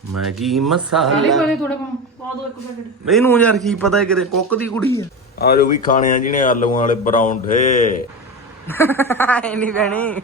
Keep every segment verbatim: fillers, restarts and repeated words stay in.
Maggi मसाला ਵਾਲੇ ਥੋੜਾ ਪਾ ਦੋ ਇੱਕ ਪੈਕਟ ਮੈਨੂੰ ਯਾਰ ਕੀ ਪਤਾ ਹੈ ਕਿਤੇ ਕੁੱਕ ਦੀ ਕੁੜੀ ਆ ਆ ਜੋ ਵੀ ਖਾਣੇ ਆ ਜਿਹਨੇ ਆਲੂਆਂ ਵਾਲੇ ਪਰੌਂਠੇ ਐ ਨਹੀਂ ਬਣੀ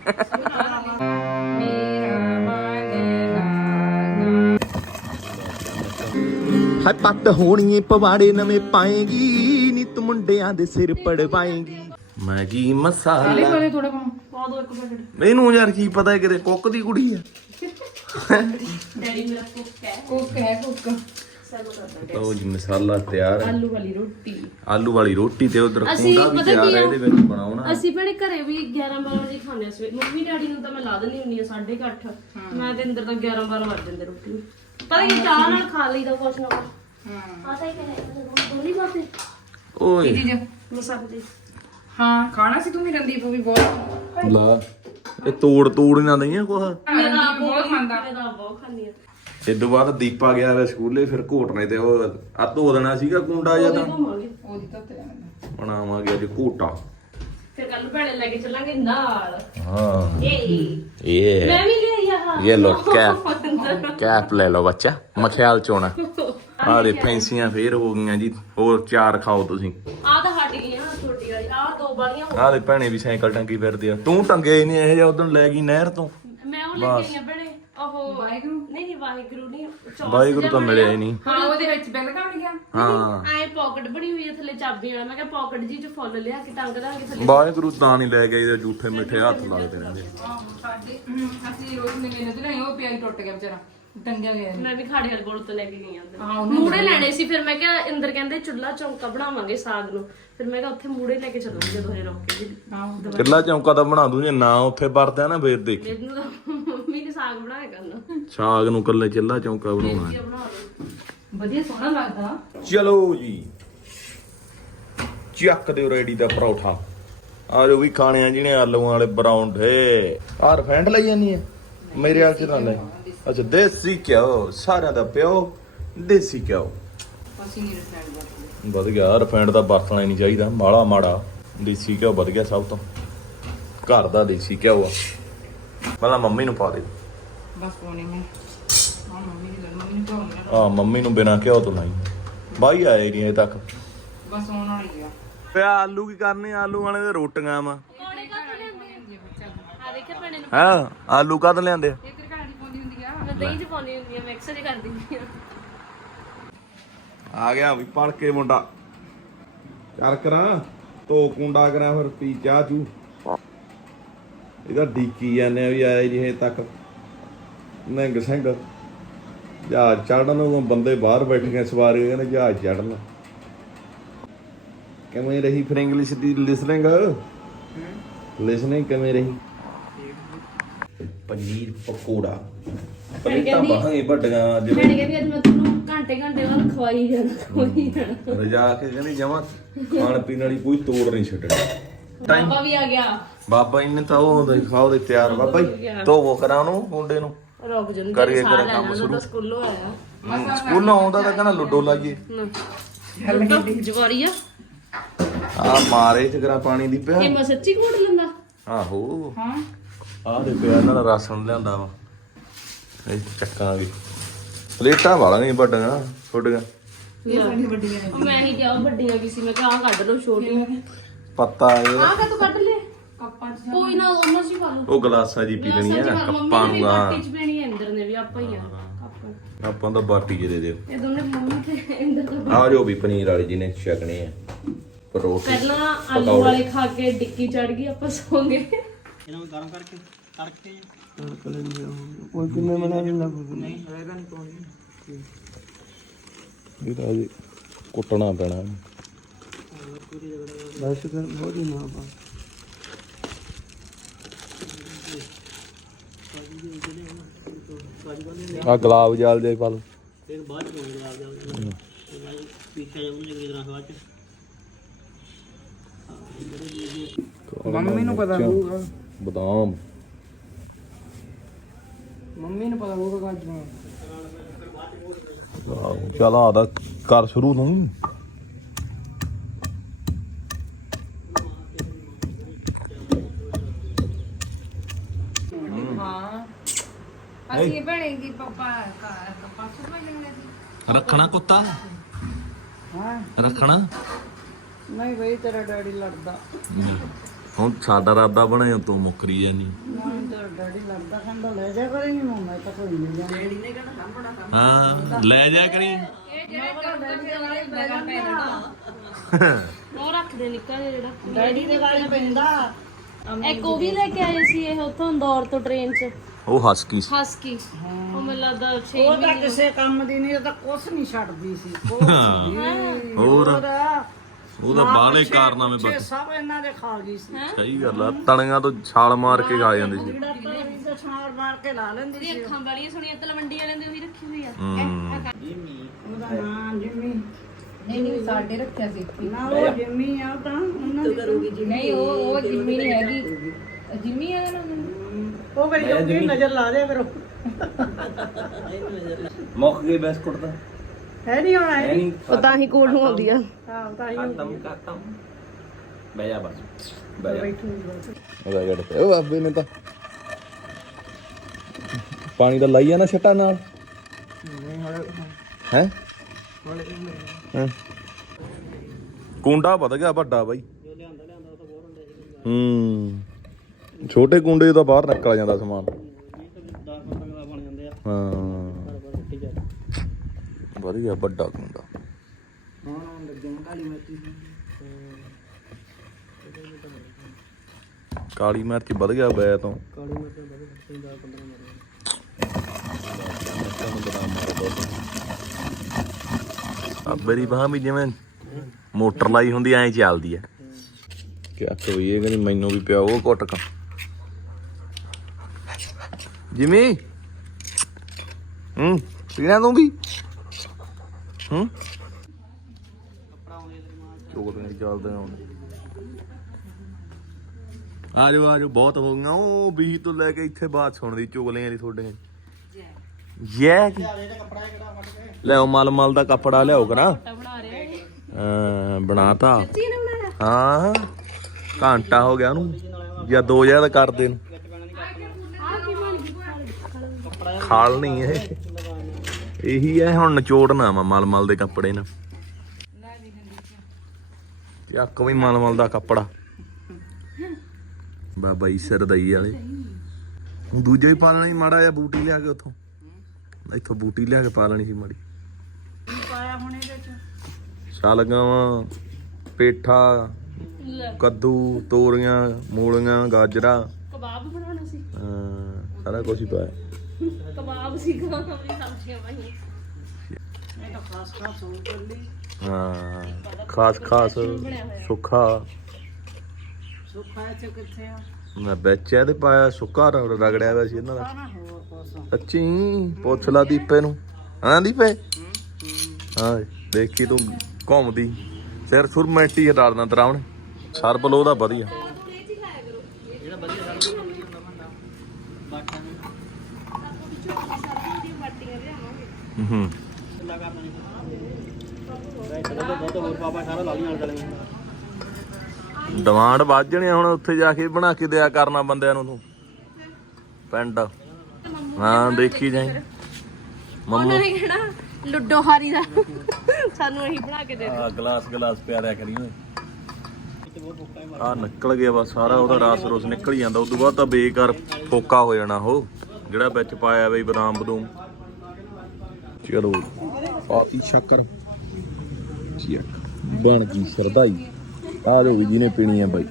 ਹਾਏ ਪੱਟ ਹੋਣੀਏ ਪਵਾੜੇ ਨਵੇਂ ਪਾਏਗੀ ਨੀ ਤੂੰ ਮੁੰਡਿਆਂ ਦੇ ਸਿਰ ਪੜਵਾਏਗੀ ਮੈਗੀ ਮਸਾਲਾ ਵਾਲੇ ਥੋੜਾ ਪਾ ਦੋ ਇੱਕ ਪੈਕਟ ਮੈਨੂੰ ਯਾਰ ਕੀ ਪਤਾ ਹੈ ਕਿਤੇ ਕੁੱਕ ਦੀ ਕੁੜੀ ਆ ਡੈਡੀ ਮੇਰਾ ਕੁੱਕ ਹੈ ਕੁੱਕ ਹੈ ਕੁੱਕ ਲਓ ਜੀ ਮਸਾਲਾ ਤਿਆਰ ਹੈ ਆਲੂ ਵਾਲੀ ਰੋਟੀ ਆਲੂ ਵਾਲੀ ਰੋਟੀ ਤੇ ਉਧਰ ਅਸੀਂ ਕੁੰਡਾ ਵੀ ਪਤਾ ਤਿਆਰ ਕੀ ਹੈ ਆ? ਇਹਦੇ ਵਿੱਚ ਬਣਾਉਣਾ ਅਸੀਂ ਭੈਣੇ ਘਰੇ ਵੀ ਗਿਆਰਾਂ ਬਾਰਾਂ ਵਜੇ ਖਾਂਦੇ ਆ ਸਵੇਰ ਮੰਮੀ ਡੈਡੀ ਨੂੰ ਤਾਂ ਮੈਂ ਲਾ ਦਿੰਦੀ ਹੁੰਦੀ ਆ ਸਾਢੇ ਕੁ ਅੱਠ ਮੈਂ ਤੇ ਅੰਦਰ ਤਾਂ ਗਿਆਰਾਂ ਬਾਰਾਂ ਵੱਜ ਜਾਂਦੇ ਰੋਟੀ ਨੂੰ ਪਤਾ ਕੀ ਚਾਹ ਨਾਲ ਖਾ ਲਈਦਾ ਕੁਛ ਨਾ ਕੁਛ ਹਾਂ ਆਤਾ ਹੀ ਕਰੇ ਦੋਨੀ ਬਾਤੇ ਓਏ ਚੀਜ਼ ਮਸਾਲੇ ਹਾਂ ਖਾਣਾ ਸੀ ਤੂੰ ਵੀ ਰੰਦੀਪ ਵੀ ਬਹੁਤ ਲਾ ਇਹ ਤੋੜ ਤੋੜ ਨਾ ਦਈਆਂ ਕੁਛ ਮੇਰਾ ਆਪ ਬਹੁਤ ਖਾਂਦਾ ਮੇਰਾ ਆਪ ਬਹੁਤ ਖਾਂਦੀ ਆ ਇਦੋਂ ਬਾਅਦ ਦੀਪਾ ਗਿਆ ਵੇ ਸਕੂਲੇ ਫਿਰ ਘੋਟਣੇ ਤੇ ਉਹ ਆ ਧੋ ਦੇਣਾ ਸੀਗਾ ਕੁੰਡਾ ਜਾਂ ਤਾਂ ਘੁੰਮਾਂਗੇ ਉਹਦੀ ਤਾਂ ਤੇ ਆਉਂਦਾ ਬਣਾਵਾਂਗੇ ਅੱਜ ਘੋਟਾ ਫਿਰ ਕੱਲ ਭੈਣੇ ਲੈ ਕੇ ਚੱਲਾਂਗੇ ਨਾਲ ਹਾਂ ਏ ਇਹ ਮੈਂ ਵੀ ਲਈ ਆ ये लो कैप कैप ले लो बच्चा मखियाल चोना ਆ ਦੇ ਫੈਂਸੀਆਂ ਫੇਰ ਹੋ ਗਈਆਂ ਜੀ ਹੋਰ ਚਾਰ ਖਾਓ ਤੁਸੀਂ ਆ ਤਾਂ ਹਟ ਗਈਆਂ ਛੋਟੀ ਵਾਲੀ ਆ ਦੋ ਬਾਲੀਆਂ ਹੋ ਆ ਦੇ ਭੈਣੇ ਵੀ ਸਾਈਕਲ ਟੰਗੀ ਫਿਰਦੀ ਆ ਤੂੰ ਟੰਗੇ ਨਹੀਂ ਇਹ ਜਿਹਾ ਉਦੋਂ ਲੈ ਗਈ ਨਹਿਰ ਤੋਂ ਮੈਂ ਉਹ ਲੈ ਕੇ ਆਈ ਆ ਭੈਣੇ ਉਹ ਵਾਹਿਗੁਰੂ ਨਹੀਂ ਨਹੀਂ ਵਾਹਿਗੁਰੂ ਨਹੀਂ ਚੌਰਸ ਵਾਹਿਗੁਰੂ ਜਿਹਾ ਤਾਂ ਮਿਲਿਆ ਹੀ ਬਣਿਆ। ਨਹੀਂ ਹਾਂ ਉਹਦੇ ਵਿੱਚ ਬਿੱਲ ਕੰਮ ਗਿਆ ਹਾਂ ਐ ਪਾਕਟ ਬਣੀ ਹੋਈ ਹੈ ਥੱਲੇ ਚਾਬੀ ਵਾਲਾ ਮੈਂ ਕਿਹਾ ਪਾਕਟ ਜੀ ਚ ਫੁੱਲ ਲਿਆ ਕੇ ਟੰਗ ਦਾਂਗੇ ਥੱਲੇ ਵਾਹਿਗੁਰੂ ਤਾਂ ਨਹੀਂ ਲੈ ਗਏ ਇਹਦੇ ਝੂਠੇ ਮਿੱਠੇ ਹੱਥ ਲੱਗਦੇ ਰਹਿੰਦੇ ਆਹ ਸਾਡੇ ਹਮ, ਅਸੀਂ ਰੋਜ਼ ਨਵੇਂ ਨਵੇਂ ਨਹੀਂ ਉਹ ਪਿਆਜ਼ ਟੁੱਟ ਗਿਆ ਵਿਚਾਰਾ ਟੰਗਿਆ ਗਿਆ ਮੈਂ ਵੀ ਖਾੜੇ ਵਾਲੇ ਕੋਲ ਤੋਂ ਲੈ ਕੇ ਗਈ ਆਂ ਹਾਂ, ਅੰਦਰ ਮੂੜੇ ਲੈਣੇ ਸੀ ਫਿਰ ਮੈਂ ਕਿਹਾ ਇੰਦਰ ਕਹਿੰਦੇ ਚੁੱਲਾ ਚੌਂਕਾ ਬਣਾਵਾਂਗੇ ਸਾਗ ਨੂੰ ਫਿਰ ਮੈਂ ਕਿਹਾ ਉੱਥੇ ਮੂੜੇ ਲੈ ਕੇ ਚੱਲਾਂਗੇ ਦੋਹੇ ਰੋਕ ਕੇ ਜੀ ਹਾਂ ਕਿੱਲਾ ਚੌਂਕਾ ਤਾਂ ਬਣਾ ਦੂੰ ਜੇ ਨਾ ਉੱਥੇ ਵਰਤਿਆ ਨਾ ਫੇਰ ਦੇਖੀ ਮੈਨੂੰ ਤਾਂ ਮੰਮੀ ਨੇ ਸਾਗ ਬਣਾਇਆ ਕਰਨਾ ਸਾਗ ਨੂੰ ਕੱਲੇ ਚਿੱਲਾ ਚੌਂਕਾ ਬਣਾਉਣਾ ਕੀ ਬਣਾ ਲਓ ਵਧੀਆ ਸੋਹਣਾ ਲੱਗਦਾ ਚਲੋ ਜੀ ਚੱਕ ਦਿਓ ਰੈਡੀ ਦਾ ਪਰੌਠਾ ਆ ਜੋ ਵੀ ਖਾਣੇ ਆ ਜਿਹਨੇ ਆਲੂਆਂ ਵਾਲੇ ਪਰੌਂਠੇ ਆ ਰਫੈਂਡ ਲਈ ਜਾਨੀ ਆ ਮੇਰੇ ਹਾਲ ਚ ਨਾ ਲੈ ਅੱਛਾ ਦੇਸੀ ਘਿਓ ਸਾਰਿਆਂ ਦਾ ਪਿਓ ਦੇਸੀ ਘਿਓ ਅਸੀਂ ਨਹੀਂ ਰਸੈਂਡ ਬੋਲਦੇ ਵਧ ਗਿਆ ਰਫੈਂਡ ਦਾ ਵਰਤਣਾ ਹੀ ਨਹੀਂ ਚਾਹੀਦਾ ਮਾੜਾ ਮਾੜਾ ਦੇਸੀ ਘਿਓ ਵਧ ਗਿਆ ਸਭ ਤੋਂ ਘਰ ਦਾ ਦੇਸੀ ਘਿਓ ਆ ਪਹਿਲਾਂ ਮੰਮੀ ਨੂੰ ਪਾ ਦੇ ਬਸ ਪਾਉਣੇ ਮੈਂ ਹਾਂ ਮੰਮੀ ਦੀ ਗੱਲ ਮੰਮੀ ਨੂੰ ਪਾਉਣਾ ਆ ਮੰਮੀ ਨੂੰ ਬਿਨਾਂ ਘਿਓ ਤੋਂ ਲਾਈ ਬਾਈ ਆਏ ਨਹੀਂ ਅਜੇ ਤੱਕ ਬਸ ਆਉਣ ਵਾਲੀ ਗਿਆ ਪਿਆ ਆਲੂ ਕੀ ਕਰਨੇ ਆਲੂ ਵਾਲੇ ਦੇ ਰੋਟੀਆਂ ਵਾ ਕੋੜੇ ਕਾ ਲਿਆਂਦੇ ਆ ਦੇਖਿਆ ਭੈਣੇ ਨੂੰ ਹਾਂ ਆਲੂ ਕਦ ਲਿਆਂਦੇ ਆ ਇੱਕ ਘੜੀ ਪਾਉਂਦੀ ਹੁੰਦੀ ਆ ਮੈਂ ਦਹੀਂ ਚ ਪਾਉਣੀ ਹੁੰਦੀ ਆ ਮਿਕਸ ਚ ਕਰ ਦਿੰਦੀ ਆ ਆ ਗਿਆ ਵੀ ਪੜ ਕੇ ਮੁੰਡਾ ਚੱਲ ਕਰਾਂ ਧੋ ਕੁੰਡਾ ਕਰਾਂ ਫਿਰ ਪੀ ਚਾਹ ਚੂ ਇਹਦਾ ਡੀਕੀ ਜਾਂਦੇ ਆ ਵੀ ਆਏ ਜਿਹੇ ਤੱਕ ਨਿੰਗ ਸਿੰਘ ਜਹਾਜ਼ ਚੜਨ ਨੂੰ ਬੰਦੇ ਬਾਹਰ ਬੈਠੇ ਸਵਾਰੀ ਕਹਿੰਦੇ ਜਹਾਜ਼ ਚੜਨ ਕਿਵੇਂ ਰਹੀ ਫਿਰ ਇੰਗਲਿਸ਼ ਦੀ ਲਿਸਨਿੰਗ ਲਿਸਨਿੰਗ ਕਿਵੇਂ ਰਹੀ ਪਨੀਰ ਪਕੌੜਾ ਪਲੇਟਾਂ ਬਾਹਾਂ ਵੱਡੀਆਂ ਅੱਜ ਭੈਣੇ ਕਹਿੰਦੀ ਅੱਜ ਮੈਂ ਤੁਹਾਨੂੰ ਘੰਟੇ ਘੰਟੇ ਬਾਅਦ ਖਵਾਈ ਜਾਣਾ ਖਵਾਈ ਜਾਣਾ ਰਜਾ ਕੇ ਕਹਿੰਦੀ ਜਮਾ ਖਾਣ ਪੀਣ ਵਾਲੀ ਕੋਈ ਤੋੜ ਨਹੀਂ ਛੱਡਣੀ ਬਾਬਾ ਵੀ ਆ ਗਿਆ ਬਾਬਾ ਇਹਨੇ ਤਾਂ ਉਹ ਹੁੰਦਾ ਖਾਓ ਦੇ ਤਿਆਰ ਬਾਬਾ ਜੀ ਧੋਵੋ ਕਰਾਂ ਉਹਨੂੰ ਮੁੰਡੇ ਨੂੰ ਰੁਕ ਜਨ ਕਰੀਏ ਸਾਹ ਕਰੇ ਲੈ ਕੰਮ ਲੈਣਾ ਸ਼ੁਰੂ। ਤਾਂ ਸਕੂਲੋਂ ਆਇਆ ਹਮ, ਸਕੂਲੋਂ ਆਉਂਦਾ ਤਾਂ ਕਹਿੰਦਾ ਲੁੱਡੋ ਲਾਈਏ ਜਵਾਰੀ ਆ ਆ ਮਾਰੇ ਚ ਗਰਾ ਪਾਣੀ ਦੀ ਪਿਆ ਇਹ ਮੈਂ ਸੱਚੀ ਕੋਟ ਲੈਂਦਾ ਆਹੋ ਹਾਂ ਆਹ ਦੇ ਪਿਆ ਨਾਲ ਰਾਸ਼ਨ ਲਿਆਂਦਾ ਵਾ ਇਹ ਚੱਕਾਂਗੇ ਪਲੇਟਾਂ ਵਾਲਾ ਨਹੀਂ ਵੱਡੀਆਂ ਛੋਟੀਆਂ ਇਹ ਸਾਡੀ ਵੱਡੀਆਂ ਨੇ ਮੈਂ ਹੀ ਕਿਹਾ ਉਹ ਵੱਡੀਆਂ ਕੀ ਸੀ ਮੈਂ ਕਿਹਾ ਆਹ ਕੱਢ ਲਓ ਛੋਟੀਆਂ ਪੱਤਾ ਇਹ ਆਹ ਕਾ ਤੂੰ ਕੱਢ ਲੈ ਕੱਪਾਂ ਚ ਕੋਈ ਨਾ ਉਹਨਾਂ ਚ ਹੀ ਪਾ ਲਓ ਉਹ ਗਲਾਸਾਂ ਜੀ ਪੀ ਲੈਣੀਆਂ ਕੱਪਾਂ ਮੰਮੀ ਨੇ ਵੀ ਨੂੰ ਆ ਬਾਟੀ ਚ ਪੈਣੀ ਹੈ ਇੰਦਰ ਨੇ ਵੀ ਆਪਾਂ ਹੀ ਆ ਕੱਪ ਆਪਾਂ ਤਾਂ ਬਾਟੀ ਜਿਹੇ ਦੇ ਦਿਓ ਇਹ ਦੋਨੇ ਮੰਮੀ ਤੇ ਇੰਦਰ ਦਾ ਆ ਜੋ ਵੀ ਪਨੀਰ ਵਾਲੀ ਜਿਹਨੇ ਛਕਣੇ ਆ ਪਰੋਠੇ ਪਹਿਲਾਂ ਆਲੂ ਵਾਲੇ ਖਾ ਕੇ ਡਿੱਕੀ ਚੜ ਗਈ ਆਪਾਂ ਸੌਂ ਗਏ ਇਹਨਾਂ ਨੂੰ ਗਰਮ ਕਰਕੇ ਤੜਕੇ ਕੋਈ ਕਿੰਨੇ ਬਣਾ ਲੈਣਾ ਨਹੀਂ ਹੋਏਗਾ ਨਹੀਂ ਪਾਉਣੀ ਇਹ ਤਾਂ ਜੀ ਕੁੱਟਣਾ ਪੈਣਾ ਬਸ ਕਰ ਬਹੁਤ ਹੀ ਨਾ ਪਾ ਆ ਗੁਲਾਬ ਜਲ ਦੇ ਪਲ ਫਿਰ ਬਾਅਦ ਚ ਪਾਉਣੀ ਆ ਜਾ ਪੀਛਾ ਜਾਉਂ ਨੇ ਕਿਹੜਾ ਬਾਅਦ ਚ ਮੰਮੀ ਨੂੰ ਪਤਾ ਹੋਊਗਾ ਬਦਾਮ ਮੰਮੀ ਨੂੰ ਪਤਾ ਹੋਊਗਾ ਕਾਜੂ ਚਲ ਆਦਾ ਕਰ ਸ਼ੁਰੂ ਤੂੰ ਹਾਂ ਅਸੀਂ ਬਣੇਗੀ ਪਾਪਾ ਪਾਪਾ ਰੱਖਣਾ ਕੁੱਤਾ ਹਾਂ ਰੱਖਣਾ ਨਹੀਂ ਬਈ ਤੇਰਾ ਡੈਡੀ ਲੜਦਾ ਹੁਣ ਸਾਡਾ ਰਾਦਾ ਬਣਿਆ ਤੂੰ ਮੁੱਕਰੀ ਜਾਨੀ ਨਹੀਂ ਤੇਰਾ ਡੈਡੀ ਲੜਦਾ ਕਹਿੰਦਾ ਲੈ ਜਾ ਕਰੇਂਗੀ ਮੰਮਾ ਤਾਂ ਕੋਈ ਨਹੀਂ ਜਾਣੀ ਹਾਂ ਲੈ ਜਾ ਕਰੀ ਉਹ ਰੱਖਦੇ ਨਿੱਕਾ ਜਿਹਾ ਜਿਹੜਾ ਡੈਡੀ ਦੇ ਗਾਲੀ ਪੈਂਦਾ ਇੱਕ ਉਹ ਵੀ ਲੈ ਕੇ ਆਏ ਸੀ ਇਹ ਉੱਥੋਂ ਇੰਦੌਰ ਤੋਂ ਟ੍ਰੇਨ 'ਚ ਉਹ ਹਸਕੀ ਹਸਕੀ ਉਹ ਮੈਨੂੰ ਲੱਗਦਾ ਛੇ ਉਹ ਤਾਂ ਕਿਸੇ ਕੰਮ ਦੀ ਨਹੀਂ ਉਹ ਤਾਂ ਕੁਛ ਨਹੀਂ ਛੱਡਦੀ ਸੀ ਕੁਛ ਨਹੀਂ। ਹੋਰ ਹੋਰ ਉਹਦਾ ਬਾਹਲੇ ਕਾਰਨਾਮੇ ਪਿੱਛੇ ਬਸ ਸਭ ਇਹਨਾਂ ਦੇ ਖਾ ਗਈ ਸੀ ਸਹੀ ਗੱਲ ਆ ਤਣੀਆਂ ਤੋਂ ਛਾਲ ਮਾਰ ਕੇ ਖਾ ਜਾਂਦੀ ਸੀ ਜਿਹੜਾ ਤੋਰੀ ਦਾ ਛਾਲ ਮਾਰ ਕੇ ਲਾ ਲੈਂਦੀ ਸੀ ਅੱਖਾਂ ਵਾਲੀਆਂ ਸੁਣੀਆਂ ਤਲਵੰਡੀ ਵਾਲਿਆਂ ਦੀ ਉਹੀ ਰੱਖੀ ਹੋਈ ਆ ਹਮ। ਉਹਦਾ ਨਾਂ ਜਿੰਮੀ ਨਹੀਂ ਨਹੀਂ ਸਾਡੇ ਰੱਖਿਆ ਸੀ ਨਾ ਉਹ ਜਿੰਮੀ ਆ ਤਾਂ ਉਹਨਾਂ ਦੀ ਕਰੂਗੀ ਨਹੀਂ ਉਹ ਉਹ ਜਿੰਮੀ ਨਹੀਂ ਹੈਗੀ ਜਿੰਮੀ ਆ ਨਾ ਉਹ ਕਰੀ ਜੋਗੀ ਨਜ਼ਰ ਲਾ ਦਿਆ ਕਰੋ ਮੁੱਕ ਗਈ ਬਿਸਕੁਟ ਤਾਂ ਹੈ ਨਹੀਂ ਹੋਣਾ ਹੈ ਨਹੀਂ ਉਹ ਤਾਂ ਹੀ ਕੋਲ ਨੂੰ ਆਉਂਦੀ ਆ ਹਾਂ ਤਾਂ ਹੀ ਖਤਮ ਖਤਮ ਬਹਿ ਜਾ ਬਸ ਬਹਿ ਜਾ ਬੈਠੀ ਹੋਈ ਉਹਦਾ ਜੜ ਪਿਆ ਉਹ ਬਾਬੇ ਨੇ ਤਾਂ ਪਾਣੀ ਦਾ ਲਾਈਆ ਨਾ ਛੱਟਾ ਨਾਲ ਹੈ ਹੈ ਕੁੰਡਾ ਵਧ ਗਿਆ ਵੱਡਾ ਬਾਈ ਹੂੰ ਛੋਟੇ ਕੁੰਡੇ ਤੋਂ ਬਾਹਰ ਨਿਕਲ ਜਾਂਦਾ ਸਮਾਨ ਹਾਂ ਵਧੀਆ ਵੱਡਾ ਕੁੰਡਾ ਹੁਣ ਲੱਗੇ ਕਾਲੀ ਮਿਰਚੀ ਕਾਲੀ ਮਿਰਚ ਵਧ ਗਿਆ ਬੈ ਤੋਂ ਕਾਲੀ ਮਿਰਚ ਵਧ ਦਸ ਪੰਦਰਾਂ ਆ ਬੜੀ ਬਾਹ ਵੀ ਜਿਵੇਂ ਮੋਟਰ ਲਾਈ ਹੁੰਦੀ ਐਂ ਚੱਲਦੀ ਐ ਕਿਆ ਕੋਈ ਇਹ ਕਹਿੰਦੀ ਮੈਨੂੰ ਵੀ ਪਿਆ ਉਹ ਘੁੱਟ ਕਾ ਜਿਮੀ ਹੂੰ ਪੀਣਾ ਤੂੰ ਵੀ ਹੂੰ ਚੋਕਦੇ ਚੱਲਦੇ ਆਉਂਦੇ ਆ ਜਾਓ ਆ ਜਾਓ ਬਹੁਤ ਹੋ ਗਈਆਂ ਉਹ ਬੀ ਤੋਂ ਲੈ ਕੇ ਇੱਥੇ ਬਾਤ ਸੁਣਦੀ ਚੁਗਲੀਆਂ ਦੀ ਤੁਹਾਡੇ ਜੈ ਕੀ ਲਿਆਓ ਮਲ ਮਲ ਦਾ ਕੱਪੜਾ ਲਿਆਓ ਕਰਾ ਬਣਾ ਰਿਹਾ ਇਹ ਹਾਂ ਬਣਾਤਾ ਸੱਚੀ ਨੇ ਬਣਾਇਆ ਹਾਂ ਘੰਟਾ ਹੋ ਗਿਆ ਉਹਨੂੰ ਜਾਂ ਦੋ ਹਜ਼ਾਰ ਦਾ ਕਰਦੇ ਨੂੰ ਆ ਕੀ ਬਣ ਗਈ ਖਾਲ ਨਹੀਂ ਇਹ ਇਹੀ ਹੈ ਹੁਣ ਨਿਚੋੜਨਾ ਵਾ ਮਲ ਮਲ ਦੇ ਕੱਪੜੇ ਨਾਲ ਚੱਕ ਵੀ ਮਲ ਮਲ ਦਾ ਕੱਪੜਾ ਬਾਬਾ ਹੀ ਸਰਦਈ ਵਾਲੇ ਦੂਜੇ ਹੀ ਪਾ ਲੈਣੀ ਮਾੜਾ ਜਿਹਾ ਬੂਟੀ ਲਿਆ ਕੇ ਉੱਥੋਂ ਇੱਥੋਂ ਬੂਟੀ ਲਿਆ ਕੇ ਪਾ ਲੈਣੀ ਸੀ ਮਾੜੀ ਪਾਇਆ ਹੁਣ ਇਹਦੇ ਚ ਸ਼ਲਗਮ ਪੇਠਾ ਲੈ ਕੱਦੂ ਤੋਰੀਆਂ ਮੂਲੀਆਂ ਗਾਜਰਾਂ ਕਬਾਬ ਬਣਾਉਣਾ ਸੀ ਹਾਂ ਸਾਰਾ ਕੁਝ ਹੀ ਪਾਇਆ ਕਬਾਬ ਸੀ ਕਬਾਬ ਦੀ ਸਬਜ਼ੀਆਂ ਪਾਈਆਂ ਇਹ ਤਾਂ ਖਾਸ ਖਾਸ ਹੋ ਚੱਲੀ ਹਾਂ ਖਾਸ ਖਾਸ ਸੁੱਖਾ ਸੁੱਖਾ ਚ ਕਿੱਥੇ ਆ ਮੈਂ ਵਿੱਚ ਇਹਦੇ ਪਾਇਆ ਸੁੱਕਾ ਰ- ਰਗੜਿਆ ਹੋਇਆ ਸੀ ਇਹਨਾਂ ਦਾ ਨਾ ਹੋਰ ਕੁਛ ਸੱਚੀ ਪੁੱਛ ਲਾ ਦੀਪੇ ਨੂੰ ਹਾਂ ਦੀਪੇ ਹਾਂ ਦੇਖੀ ਤੂੰ ਘੁੰਮਦੀ ਸਿਰ ਸੁਰ ਮੈਂਟੀ ਹਟਾ ਦੇਣਾ ਤੇਰਾ ਉਹਨੇ ਸਰਬ ਲੋ ਦਾ ਵਧੀਆ ਜਿਹੜਾ ਵਧੀਆ ਸਾਰਾ ਬਾਟਾਂ ਨੂੰ ਹੂੰ ਲਗਾ ਪਾਣੀ ਬਹੁਤ ਹੋਰ ਪਾਪਾ ਸਾਰਾ ਲਾਲੀਆਂ ਨਾਲ ਚਲੇ ਡਿਮਾਂਡ ਵੱਧ ਜਣੇ ਹੁਣ ਉੱਥੇ ਜਾ ਕੇ ਬਣਾ ਕੇ ਦਿਆ ਕਰਨਾ ਬੰਦਿਆਂ ਨੂੰ ਤੂੰ ਪਿੰਡ ਹਾਂ ਦੇਖੀ ਜਾਈ ਮੰਮੂ ਉਹਨਾਂ ਨੇ ਕਹਿਣਾ ਲੁੱਡੋ ਹਾਰੀ ਦਾ ਸਾਨੂੰ ਇਹੀ ਬਣਾ ਕੇ ਦੇ ਦੇ ਆ ਗਲਾਸ ਗਲਾਸ ਪਿਆਰਿਆ ਕਰੀ ਓਏ ਆ ਨਿਕਲ ਗਿਆ ਬਸ ਸਾਰਾ ਉਹਦਾ ਰਸ ਰੁਸ ਨਿਕਲ ਹੀ ਜਾਂਦਾ ਉਦੋਂ ਬਾਅਦ ਤਾਂ ਬੇਕਾਰ ਫੋਕਾ ਹੋ ਜਾਣਾ ਉਹ ਜਿਹੜਾ ਵਿੱਚ ਪਾਇਆ ਬਈ ਬਦਾਮ ਬਦੂਮ ਚਲੋ ਪਾਤੀ ਸ਼ੱਕਰ ਚੀਕ ਬਣ ਗਈ ਸਰਦਾਈ ਆ ਲੋ ਜੀ ਨੇ ਪੀਣੀ ਆ ਬਾਈ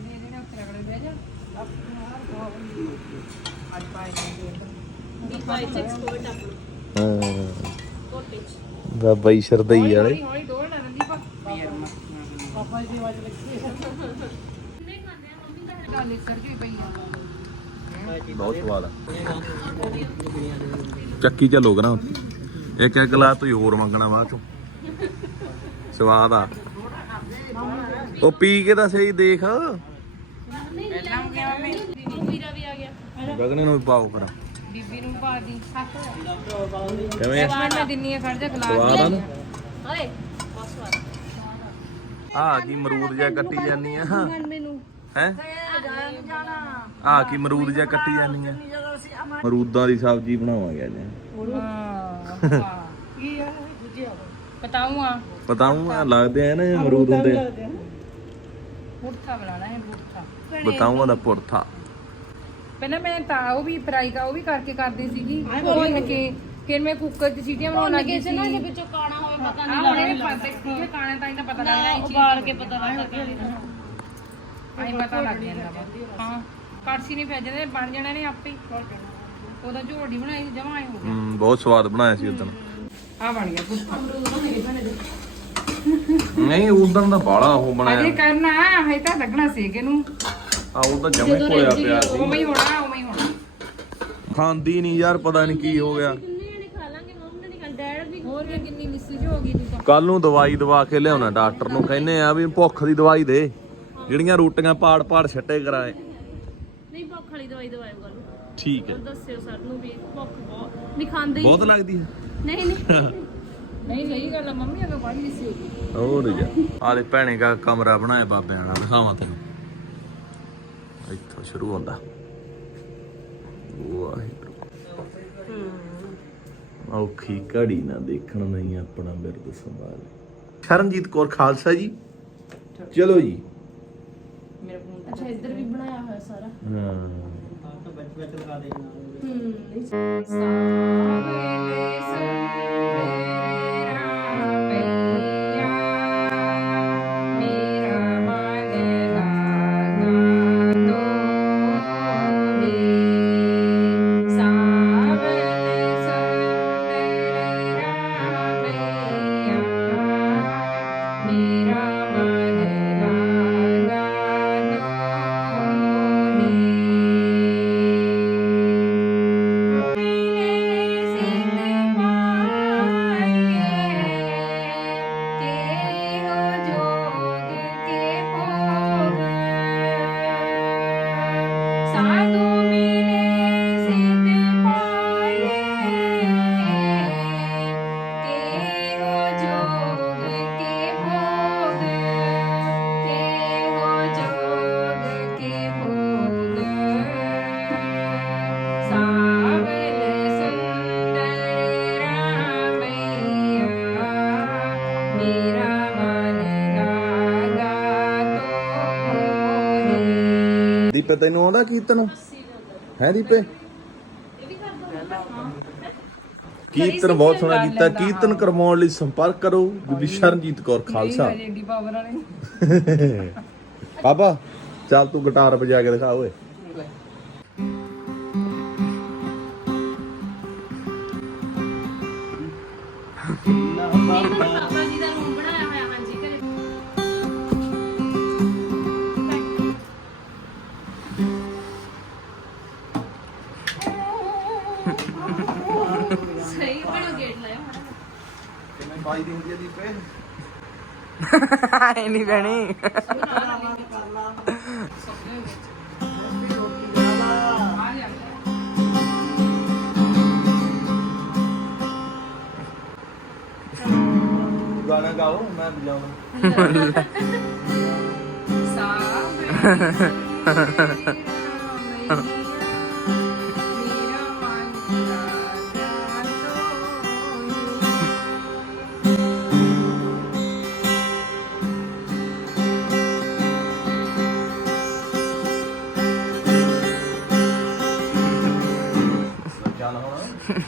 ਹਾਂ ਬਾਬਾ ਹੀ ਸਰਦਾਈ ਵਾਲੇ ਹੌਲੀ ਡੋਲ ਨਾ ਰੰਦੀ ਪਾ ਪਾਪਾ ਜੀ ਵਾਜ ਲੱਗੀ ਗੱਲ ਇਸ ਕਰਕੇ ਪਈ ਆ ਬਹੁਤ ਸਵਾਦ ਆ ਚੱਕੀ ਚੱਲੋ ਕਰਾਂ ਇੱਕ ਇੱਕ ਗਲਾਸ ਤੋਂ ਹੀ ਹੋਰ ਮੰਗਣਾ ਬਾਅਦ ਚੋਂ ਸਵਾਦ ਆ ਉਹ ਪੀ ਕੇ ਤਾਂ ਸਹੀ ਦੇਖ ਵੀਰਾ ਵੀ ਆ ਗਿਆ ਗਗਨੇ ਨੂੰ ਵੀ ਪਾਓ ਕਰਾਂ ਬੀਬੀ ਨੂੰ ਪਾ ਦੀ ਸੱਤ ਕਿਵੇਂ ਮੈਂ ਮੈਂ ਦਿੰਨੀ ਆ ਖੜ ਜਾ ਗਲਾਸ ਸਵਾਦ ਆ ਨਾ ਓਏ ਬਹੁਤ ਸਵਾਦ ਆ ਕੀ ਮਰੂਦ ਜਿਹਾ ਕੱਟੀ ਜਾਨੀ ਆ ਮਨ ਮੈਨੂੰ ਹੈ ਆ ਕੀ ਮਰੂਦ ਜਿਹਾ ਕੱਟੀ ਜਾਨੀ ਆ ਮਰੂਦਾਂ ਦੀ ਸਬਜ਼ੀ ਬਣਾਵਾਂਗੇ ਅੱਜ ਹਾਂ ਕੀ ਆ ਗੁਜਿਆ ਬਤਾਉਂ ਆ ਬਤਾਊਂ ਲੱਗਦੇ ਆ ਨਾ ਅਮਰੂਦ ਹੁੰਦੇ ਪੁਰਥਾ ਬਣਾਣਾ ਹੈ ਪੁਰਥਾ ਬਤਾਊਂ ਦਾ ਪੁਰਥਾ। ਪਹਿਲਾਂ ਮੈਂ ਤਾਂ ਉਹ ਵੀ ਫਰਾਈ ਕਾ ਉਹ ਵੀ ਕਰਕੇ ਕਰਦੀ ਸੀਗੀ ਭੁੰਨ ਕੇ ਫਿਰ ਮੈਂ ਕੁੱਕਰ 'ਚ ਸੀਟੀਆਂ ਬਣਾਉਣ ਲੱਗੀ ਸੀ ਨਾ ਜੇ ਵਿੱਚੋਂ ਕਾਣਾ ਹੋਵੇ ਪਤਾ ਆਹ ਹੁਣੇ ਪਤਾ ਕਿ ਕਾਣਾ ਤਾਂ ਇਹਦਾ ਪਤਾ ਲੱਗਦਾ ਇਹ ਉਬਾਲ ਕੇ ਪਤਾ ਲੱਗਦਾ ਆਈ ਪਤਾ ਲੱਗ ਜਾਂਦਾ ਵਾ। ਹਾਂ ਕੜਛੀ ਨਹੀਂ ਫੇਰ ਜਾਂਦੇ ਬਣ ਜਾਣਾ ਨੇ ਆਪੇ ਹੀ ਉਹਦਾ ਝੋੜੀ ਬਣਾਈ ਜਮਾ ਆਏ ਹੋ ਗਿਆ। ਹੂੰ ਬਹੁਤ ਸਵਾਦ ਬਣਾਇਆ ਸੀ ਉਦੋਂ। ਆ ਬਣ ਗਿਆ ਪੁੱਠਾ ਨਹੀਂ ਉਦੋਂ ਦਾ ਬਾਲਾ ਉਹ ਅਜੇ ਬਣਾਇਆ ਕਰਨਾ ਹਜੇ ਤਾਂ ਲੱਗਣਾ ਸੇਕ ਇਹਨੂੰ ਆ ਉਹ ਤਾਂ ਜਮੇ ਕੋਲਿਆ ਪਿਆ ਸੀ। ਉਵੇਂ ਹੀ ਹੋਣਾ ਉਵੇਂ ਹੀ ਹੋਣਾ ਖਾਂਦੀ ਨਹੀਂ ਯਾਰ ਪਤਾ ਨਹੀਂ ਕੀ ਹੋ ਗਿਆ। ਕਿੰਨੇ ਜਣੇ ਖਾ ਲਾਂਗੇ ਮੰਮੀ ਨੇ ਨਹੀਂ ਡੈਡ ਵੀ ਹੋਰ ਵੀ ਕਿੰਨੀ ਲਿੱਸੀ ਜਿਹੀ ਹੋ ਗਈ ਤੂੰ ਤਾਂ ਕੱਲ ਨੂੰ ਦਵਾਈ ਦਵਾ ਕੇ ਲਿਆਉਣਾ ਡਾਕਟਰ ਨੂੰ ਕਹਿੰਦੇ ਆ ਵੀ ਭੁੱਖ ਦੀ ਦਵਾਈ ਦੇ ਜਿਹੜੀਆਂ ਰੋਟੀਆਂ ਪਾੜ ਪਾੜ ਛੱਟੇ ਕਰਾਏ। ਨਹੀਂ ਭੁੱਖ ਵਾਲੀ ਦਵਾਈ ਦਵਾਇਓ ਗੱਲ ਠੀਕ ਹੈ ਦੱਸਿਓ ਸਰ ਨੂੰ ਵੀ ਭੁੱਖ ਬਹੁਤ ਨਹੀਂ ਖਾਂਦੇ ਹੀ ਬਹੁਤ ਲੱਗਦੀ ਹੈ ਨਹੀਂ ਨਹੀਂ ਨਹੀਂ ਸਹੀ ਗੱਲ ਆ ਮੰਮੀ ਅਗਰ ਬੜੀ ਲਿੱਸੀ ਹੋ ਗਈ ਹੋਰ ਜਾ ਆਲੇ ਭੈਣੇ ਦਾ ਕਮਰਾ ਬਣਾਇਆ ਬਾਬਿਆਂ ਨਾਲ ਦਿਖਾਵਾਂ ਤੈਨੂੰ ਇੱਥੋਂ ਸ਼ੁਰੂ ਹੁੰਦਾ। ਵਾਹਿਗੁਰੂ ਔਖੀ ਘੜੀ ਨਾ ਦੇਖਣ ਨਹੀਂ ਆਪਣਾ ਬਿਰਦ ਸੰਭਾਲ। ਸ਼ਰਨਜੀਤ ਕੌਰ ਖਾਲਸਾ ਜੀ ਚਲੋ ਜੀ। ਮੇਰੇ ਫੋਨ ਅੱਛਾ ਇੱਧਰ ਵੀ ਬਣਾਇਆ ਹੋਇਆ ਸਾਰਾ ਹਾਂ ਤਾਂ ਬੱਚ ਬੱਚ ਲਗਾ ਦੇ ਨਾਲ ਹੂੰ ਦੀਪੇ ਤੈਨੂੰ ਆਉਂਦਾ ਕੀਰਤਨ ਹੈ ਦੀਪੇ? ਕੀਰਤਨ ਬਹੁਤ ਸੋਹਣਾ ਕੀਤਾ। ਕੀਰਤਨ ਕਰਵਾਉਣ ਲਈ ਸੰਪਰਕ ਕਰੋ ਬੀਬੀ ਸ਼ਰਨਜੀਤ ਕੌਰ ਖਾਲਸਾ। ਏਡੀ ਪਾਵਰ ਵਾਲੇ ਬਾਬਾ ਚੱਲ ਤੂੰ ਗਿਟਾਰ ਵਜਾ ਕੇ ਦਿਖਾ ਓਏ। ਪਾਪਾ ਜੀ ਦਾ ਰੂਮ ਬਣਾਇਆ ਹੋਇਆ ਹਾਂਜੀ ਘਰੇ ਸਹੀ ਬੜਾ ਗੇਟ ਲਾਇਆ ਕਿਵੇਂ ਪਾਈ ਦੀ ਹੁੰਦੀ ਆ ਦੀਪੇ? ਐ ਨਹੀਂ ਬਣੀ ਗਾਣਾ ਗਾਓ ਮੈਂ ਵਜਾਉਣਾ। ਚੱਲ ਹੁਣ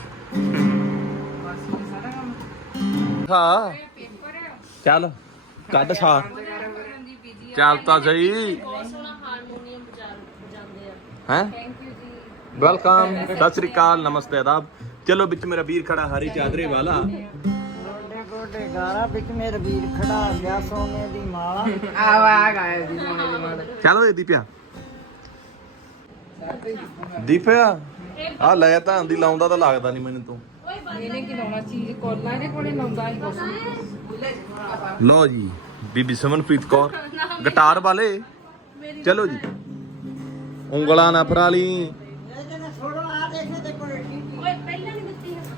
ਹਾਂ ਚੱਲ ਕੱਢ ਸਾ ਚੱਲ ਤਾਂ ਸਹੀ ਬਹੁਤ ਸੋਹਣਾ ਹਾਰਮੋਨੀਅਮ ਵਜਾ ਵਜਾਉਂਦੇ ਆ ਹੈ। ਵੈਲਕਮ ਸਤਿ ਸ੍ਰੀ ਅਕਾਲ ਨਮਸਤੇ ਆਦਾਬ। ਚਲੋ ਵਿੱਚ ਮੇਰਾ ਵੀਰ ਖੜਾ ਹਰੀ ਚਾਦਰੇ ਵਾਲਾ। ਗੋਡੇ ਗੋਡੇ ਗਾਰਾ ਵਿੱਚ ਮੇਰੇ ਵੀਰ ਖੜਾ ਗਿਆ ਸੋਨੇ ਦੀ ਮਾਲਾ। ਆਵਾ ਗਾਇਆ ਜੀ ਸੋਨੇ ਦੀ ਮਾਲਾ। ਚਲੋ ਇਹ ਦੀਪਿਆ ਦੀਪਿਆ ਆ ਲੈ ਤਾਂ ਆਂਦੀ ਲਾਉਂਦਾ ਤਾਂ ਲੱਗਦਾ ਨਹੀਂ ਮੈਨੂੰ ਤੂੰ। ਇਹਨੇ ਕੀ ਲਾਉਣਾ ਚੀਜ਼ ਕੋਲਾ ਇਹਦੇ ਕੋਲੇ ਲਾਉਂਦਾ ਹੀ ਕੁਛ। ਲਓ ਜੀ ਬੀਬੀ ਸਮਨਪ੍ਰੀਤ ਕੌਰ ਗਿਟਾਰ ਵਾਲੇ ਚਲੋ ਜੀ ਉਂਗਲਾਂ ਨਾ ਫਰਾ ਲਈ। ਇਹ ਜਿਹਨੇ ਛੋੜੋ ਆ ਦੇਖੇ ਤੇ ਕੋਈ ਓਏ ਪਹਿਲਾਂ ਨਹੀਂ ਦਿੱਤੀ ਹੈ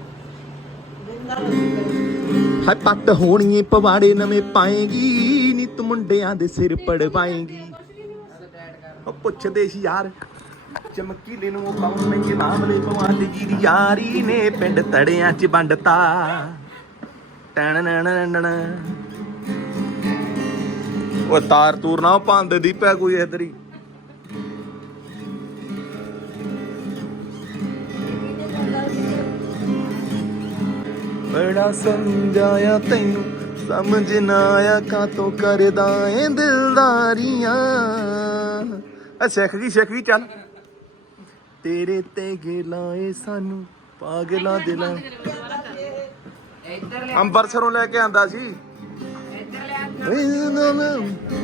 ਹਾਏ ਪੱਟ ਹੋਣੀਏ ਪਵਾੜੇ ਨਵੇਂ ਪਾਏਗੀ ਨੀ ਤੂੰ ਮੁੰਡਿਆਂ ਦੇ ਸਿਰ ਪੜਵਾਏਗੀ। ਉਹ ਪੁੱਛਦੇ ਸੀ ਯਾਰ ਚਮਕੀਲੇ ਨੂੰ ਉਹ ਕੌਣ ਮਹਿੰਗੇ ਮਾਮਲੇ ਪਵਾਲ ਜੀ ਦੀ ਯਾਰੀ ਨੇ ਪਿੰਡ ਤੜਿਆਂ ਚ ਵੰਡਤਾ। ਟਣ ਨਣ ਨਣ ਉਹ ਤਾਰ ਤੂਰ ਨਾ ਭੰਦ ਦੀ ਪੈ ਕੋਈ ਇਧਰ ਹੀ ਬੜਾ ਸਮਝਾਇਆ ਤੈਨੂੰ ਸਮਝ ਨਾ ਆਇਆ ਕਾਤੋਂ ਕਰਦਾ ਏ ਦਿਲਦਾਰੀਆਂ ਆ ਸਿੱਖ ਗਈ ਸਿੱਖ ਗਈ ਚੱਲ ਤੇਰੇ ਤੇ ਗਿਲਾਏ ਸਾਨੂੰ ਪਾਗਲਾਂ ਦਿਲਾਂ ਅੰਬਰਸਰੋਂ ਲੈ ਕੇ ਆਂਦਾ ਸੀ ਇੱਧਰ ਲੈ